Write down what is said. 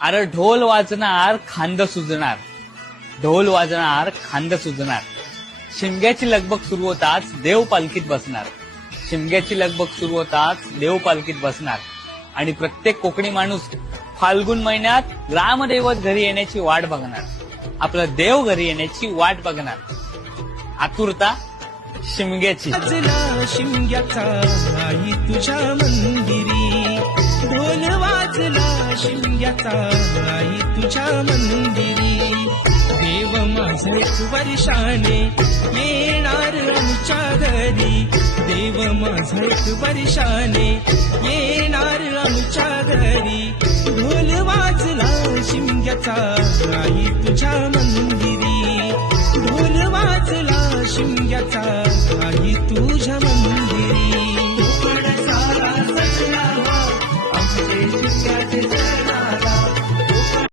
अरे ढोल वाजणार खांद सुजणार, ढोल वाजणार खांद सुजणार. शिमग्याची लगबग सुरू होताच देव पालखीत बसणार, शिमग्याची लगबग सुरू होताच देव पालखीत बसणार. आणि प्रत्येक कोकणी माणूस फाल्गुन महिन्यात ग्रामदैवत घरी येण्याची वाट बघणार, आपला देव घरी येण्याची वाट बघणार. आतुरता शिमग्याची. शिमग्याचा आई तुझ्या मंदिरी, ढोल वाजला शिमग्याचा आई तुझ्या मंदिरी. देव माझा एक वर्षाने येणार आमच्या घरी, देव माझा एक वर्षाने येणार आमच्या घरी. ढोल वाजला शिमग्याचा आई तुझ्या मंदिरी, ढोल वाजला शिमग्याचा